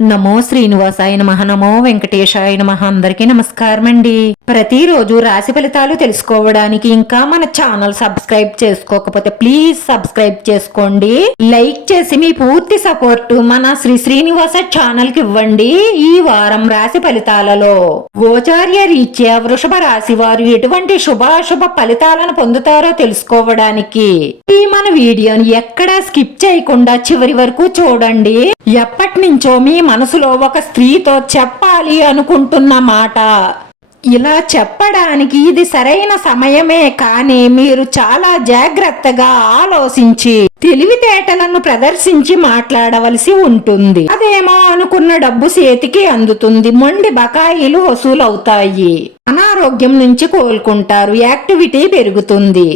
నమో శ్రీనివాసాయ నమః. నమో వెంకటేశాయ నమః. అందరికీ నమస్కారం అండి. ప్రతిరోజు రాశి ఫలితాలు తెలుసుకోవడానికి ఇంకా మన ఛానల్ సబ్స్క్రైబ్ చేసుకోకపోతే ప్లీజ్ సబ్స్క్రైబ్ చేసుకోండి. లైక్ చేసి మీ పూర్తి సపోర్ట్ మన శ్రీనివాస ఛానల్ కి ఇవ్వండి. ఈ వారం రాశి ఫలితాలలో గోచార్య రీత్యా వృషభ రాశి వారు ఎటువంటి శుభాశుభ ఫలితాలను పొందుతారో తెలుసుకోవడానికి ఈ మన వీడియోని ఎక్కడా స్కిప్ చేయకుండా చివరి వరకు చూడండి. ఎప్పటి నుంచో మీ మనసులో ఒక స్త్రీతో చెప్పాలి అనుకుంటున్న మాట, ఇలా చెప్పడానికి ఇది సరైన సమయమే, కానీ మీరు చాలా జాగ్రత్తగా ఆలోచించి తెలివితేటలను ప్రదర్శించి మాట్లాడవలసి ఉంటుంది. అదేమో అనుకున్న డబ్బు చేతికి అందుతుంది, మొండి బకాయిలు వసూలవుతాయి, అనారోగ్యం నుంచి కోలుకుంటారు, యాక్టివిటీ పెరుగుతుంది,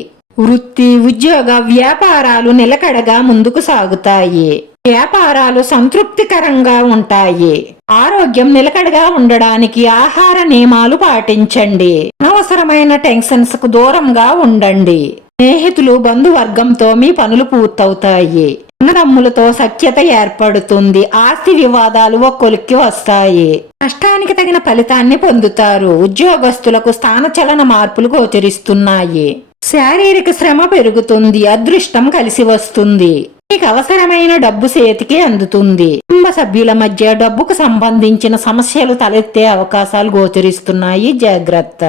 వృత్తి ఉద్యోగ వ్యాపారాలు నిలకడగా ముందుకు సాగుతాయి, వ్యాపారాలు సంతృప్తికరంగా ఉంటాయి, ఆరోగ్యం నిలకడగా ఉండడానికి ఆహార నియమాలు పాటించండి, అనవసరమైన టెన్షన్స్ కు దూరంగా ఉండండి, స్నేహితులు బంధువర్గంతో మీ పనులు పూర్తవుతాయి, అన్నదమ్ములతో సఖ్యత ఏర్పడుతుంది, ఆస్తి వివాదాలు ఒక్కొలిక్కి వస్తాయి, కష్టానికి తగిన ఫలితాన్ని పొందుతారు, ఉద్యోగస్తులకు స్థానచలన మార్పులు గోచరిస్తున్నాయి, శారీరక శ్రమ పెరుగుతుంది, అదృష్టం కలిసి వస్తుంది, మీకు అవసరమైన డబ్బు చేతికి అందుతుంది, కుటుంబ సభ్యుల మధ్య డబ్బుకు సంబంధించిన సమస్యలు తలెత్తే అవకాశాలు గోచరిస్తున్నాయి, జాగ్రత్త.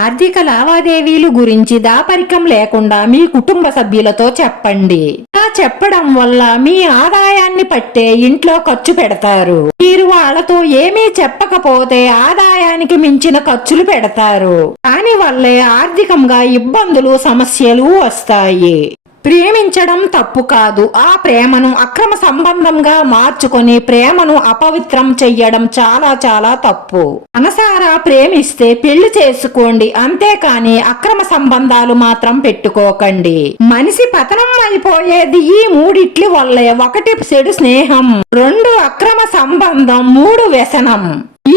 ఆర్థిక లావాదేవీలు గురించి దాపరికం లేకుండా మీ కుటుంబ సభ్యులతో చెప్పండి. ఇలా చెప్పడం వల్ల మీ ఆదాయాన్ని పట్టే ఇంట్లో ఖర్చు పెడతారు. మీరు వాళ్లతో ఏమీ చెప్పకపోతే ఆదాయానికి మించిన ఖర్చులు పెడతారు. దాని వల్లే ఆర్థికంగా ఇబ్బందులు సమస్యలు వస్తాయి. ప్రేమించడం తప్పు కాదు, ఆ ప్రేమను అక్రమ సంబంధంగా మార్చుకొని ప్రేమను అపవిత్రం చెయ్యడం చాలా చాలా తప్పు. మనసారా ప్రేమిస్తే పెళ్లి చేసుకోండి, అంతేకాని అక్రమ సంబంధాలు మాత్రం పెట్టుకోకండి. మనిషి పతనం అయిపోయేది ఈ మూడిట్లి వల్లే. 1 చెడు స్నేహం, 2 అక్రమ సంబంధం, 3 వ్యసనం.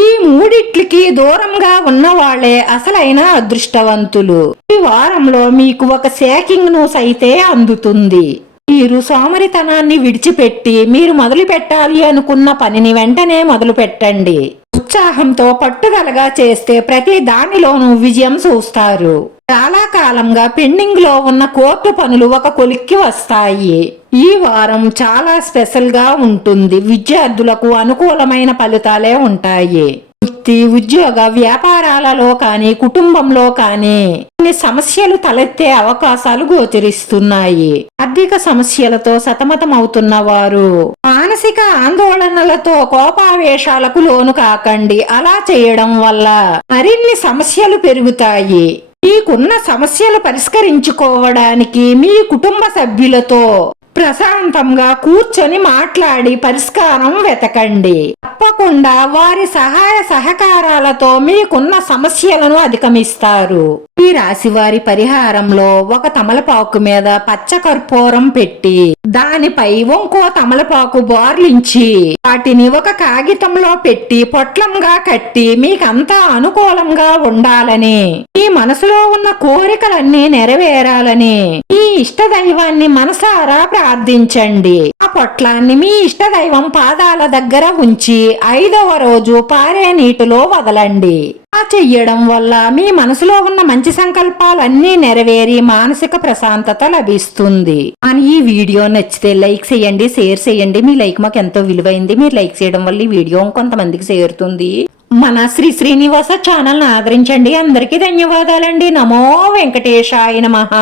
ఈ మూడిట్లికి దూరంగా ఉన్నవాళ్లే అసలైన అదృష్టవంతులు. ఈ వారంలో మీకు ఒక షాకింగ్ న్యూస్ అయితే అందుతుంది. మీరు సోమరితనాన్ని విడిచిపెట్టి మీరు మొదలు పెట్టాలి అనుకున్న పనిని వెంటనే మొదలు పెట్టండి. ఉత్సాహంతో పట్టుదలగా చేస్తే ప్రతి దానిలోనూ విజయం చూస్తారు. చాలా కాలంగా పెండింగ్ లో ఉన్న కోర్టు పనులు ఒక కొలిక్కి వస్తాయి. ఈ వారం చాలా స్పెషల్ గా ఉంటుంది. విద్యార్థులకు అనుకూలమైన ఫలితాలే ఉంటాయి. వృత్తి ఉద్యోగ వ్యాపారాలలో కానీ కుటుంబంలో కానీ కొన్ని సమస్యలు తలెత్తే అవకాశాలు గోచరిస్తున్నాయి. ఆర్థిక సమస్యలతో సతమతం అవుతున్న వారు మానసిక ఆందోళనలతో కోపావేశాలకు లోను కాకండి. అలా చేయడం వల్ల మరిన్ని సమస్యలు పెరుగుతాయి. మీకున్న సమస్యలు పరిష్కరించుకోవడానికి మీ కుటుంబ సభ్యులతో ప్రశాంతంగా కూర్చొని మాట్లాడి పరిష్కారం వెతకండి. తప్పకుండా వారి సహాయ సహకారాలతో మీకున్న సమస్యలను అధిగమిస్తారు. ఈ రాశి వారి పరిహారంలో ఒక తమలపాకు మీద పచ్చ కర్పూరం పెట్టి దానిపై ఇంకో తమలపాకు బోర్లించి వాటిని ఒక కాగితంలో పెట్టి పొట్లంగా కట్టి మీకంతా అనుకూలంగా ఉండాలని, మీ మనసులో ఉన్న కోరికలన్నీ నెరవేరాలని మీ ఇష్ట దైవాన్ని మనసారా ప్రార్థించండి. ఆ పొట్లాన్ని మీ ఇష్ట దైవం పాదాల దగ్గర ఉంచి 5వ రోజు పారే నీటిలో వదలండి. ఆ చెయ్యడం వల్ల మీ మనసులో ఉన్న మంచి సంకల్పాలన్నీ నెరవేరి మానసిక ప్రశాంతత లభిస్తుంది. అని ఈ వీడియో నచ్చితే లైక్ చేయండి, షేర్ చేయండి. మీ లైక్ మాకు ఎంతో విలువైంది. మీరు లైక్ చేయడం వల్ల ఈ వీడియో కొంతమందికి చేరుతుంది. మన శ్రీనివాస ఛానల్ ని ఆదరించండి. అందరికీ ధన్యవాదాలండి. నమో వెంకటేశాయ నమః.